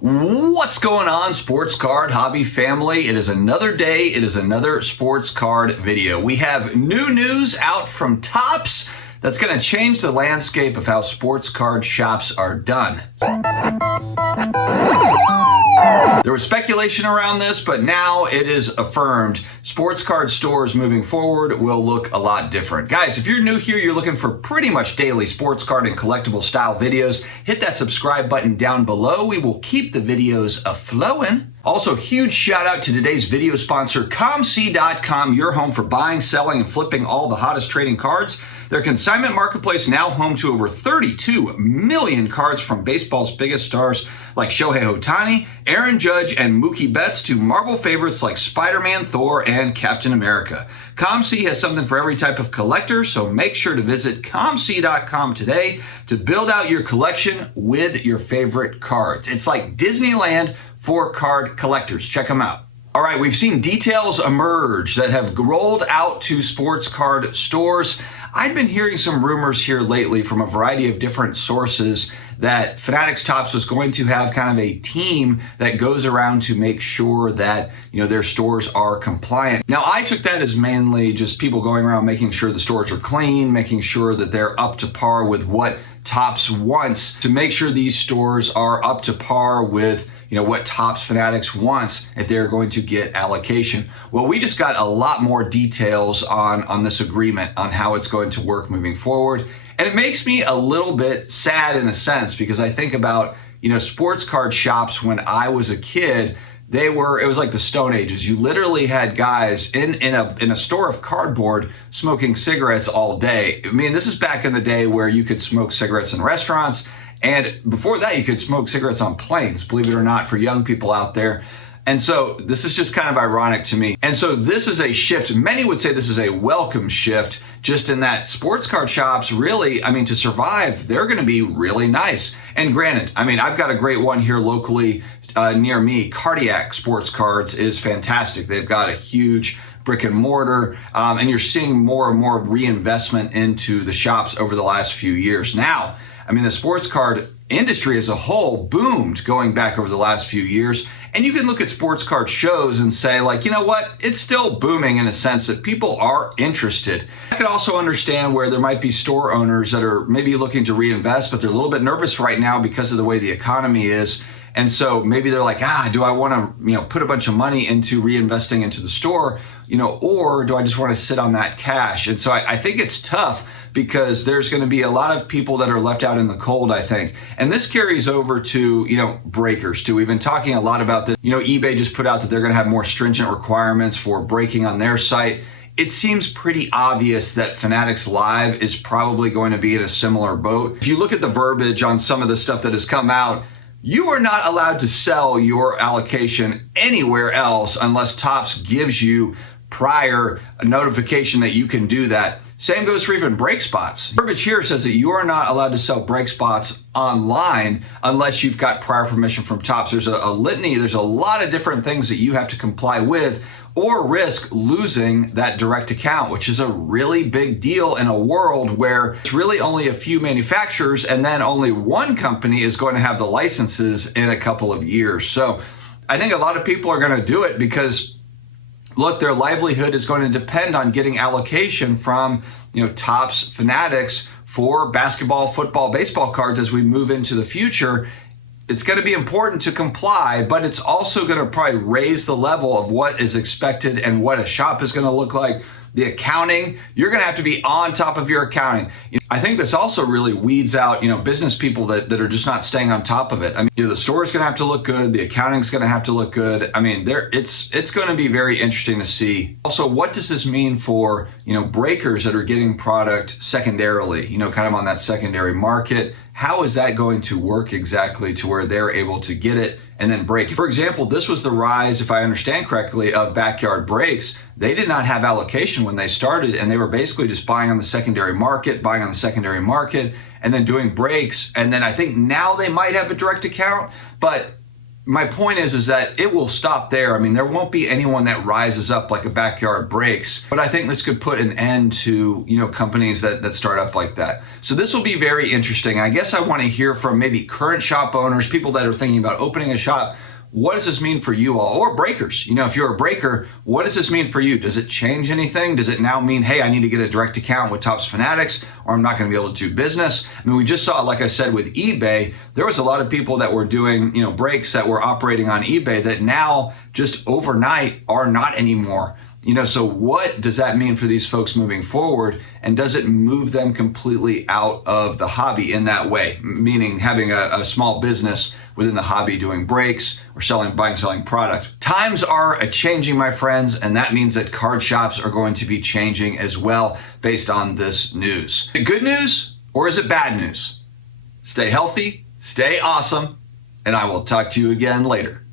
What's going on, sports card hobby family? It is another day. It is another sports card video. We have new news out from Topps that's going to change the landscape of how sports card shops are done. There was speculation around this, but now it is affirmed. Sports card stores moving forward will look a lot different. Guys, if you're new here, you're looking for pretty much daily sports card and collectible style videos, hit that subscribe button down below. We will keep the videos a-flowing. Also, huge shout out to today's video sponsor, COMC.com, your home for buying, selling, and flipping all the hottest trading cards. Their consignment marketplace now home to over 32 million cards from baseball's biggest stars like Shohei Ohtani, Aaron Judge, and Mookie Betts to Marvel favorites like Spider-Man, Thor, and Captain America. COMC has something for every type of collector, so make sure to visit COMC.com today to build out your collection with your favorite cards. It's like Disneyland for card collectors. Check them out. All right, we've seen details emerge that have rolled out to sports card stores. I've been hearing some rumors here lately from a variety of different sources that Fanatics Topps was going to have kind of a team that goes around to make sure that, their stores are compliant. Now, I took that as mainly just people going around making sure the stores are clean, making sure that they're up to par with what Topps wants to make sure these stores are up to par with what Topps Fanatics wants if they're going to get allocation. Well, we just got a lot more details on this agreement, on how it's going to work moving forward. And it makes me a little bit sad in a sense, because I think about, sports card shops when I was a kid. It was like the Stone Ages. You literally had guys in a store of cardboard smoking cigarettes all day. I mean, this is back in the day where you could smoke cigarettes in restaurants. And before that, you could smoke cigarettes on planes, believe it or not, for young people out there. And so this is just kind of ironic to me. And so this is a shift. Many would say this is a welcome shift, just in that sports card shops really, to survive, they're going to be really nice. And granted, I've got a great one here locally near me. Cardiac Sports Cards is fantastic. They've got a huge brick and mortar, and you're seeing more and more reinvestment into the shops over the last few years. Now, the sports card industry as a whole boomed going back over the last few years. And you can look at sports card shows and say, it's still booming in a sense that people are interested. I could also understand where there might be store owners that are maybe looking to reinvest, but they're a little bit nervous right now because of the way the economy is. And so maybe they're like, do I want to, put a bunch of money into reinvesting into the store, or do I just want to sit on that cash? And so I think it's tough, because there's going to be a lot of people that are left out in the cold, I think. And this carries over to, breakers too. We've been talking a lot about this. eBay just put out that they're going to have more stringent requirements for breaking on their site. It seems pretty obvious that Fanatics Live is probably going to be in a similar boat. If you look at the verbiage on some of the stuff that has come out, you are not allowed to sell your allocation anywhere else unless Topps gives you prior notification that you can do that. Same goes for even break spots. Verbiage here says that you are not allowed to sell break spots online unless you've got prior permission from Topps. There's a litany, there's a lot of different things that you have to comply with, or risk losing that direct account, which is a really big deal in a world where it's really only a few manufacturers and then only one company is going to have the licenses in a couple of years. So I think a lot of people are going to do it because, look, their livelihood is going to depend on getting allocation from, Topps Fanatics for basketball, football, baseball cards as we move into the future. It's going to be important to comply, but it's also going to probably raise the level of what is expected and what a shop is going to look like. The accounting, you're going to have to be on top of your accounting. I think this also really weeds out, business people that are just not staying on top of it. The store is going to have to look good. The accounting's going to have to look good. It's going to be very interesting to see. Also, what does this mean for, breakers that are getting product secondarily, kind of on that secondary market? How is that going to work exactly to where they're able to get it and then break? For example, this was the rise, if I understand correctly, of backyard breaks. They did not have allocation when they started, and they were basically just buying on the secondary market, and then doing breaks. And then I think now they might have a direct account, but my point is that it will stop there. I mean, there won't be anyone that rises up like a backyard breaks, but I think this could put an end to, companies that start up like that. So this will be very interesting. I guess I want to hear from maybe current shop owners, people that are thinking about opening a shop. What does this mean for you all? Or breakers? If you're a breaker, what does this mean for you? Does it change anything? Does it now mean, hey, I need to get a direct account with Topps Fanatics, or I'm not going to be able to do business? I mean, we just saw, like I said, with eBay, there was a lot of people that were doing, breaks that were operating on eBay that now just overnight are not anymore. So what does that mean for these folks moving forward? And does it move them completely out of the hobby in that way? Meaning having a small business within the hobby doing breaks or buying, selling product. Times are a-changing, my friends, and that means that card shops are going to be changing as well based on this news. Is it good news or is it bad news? Stay healthy, stay awesome, and I will talk to you again later.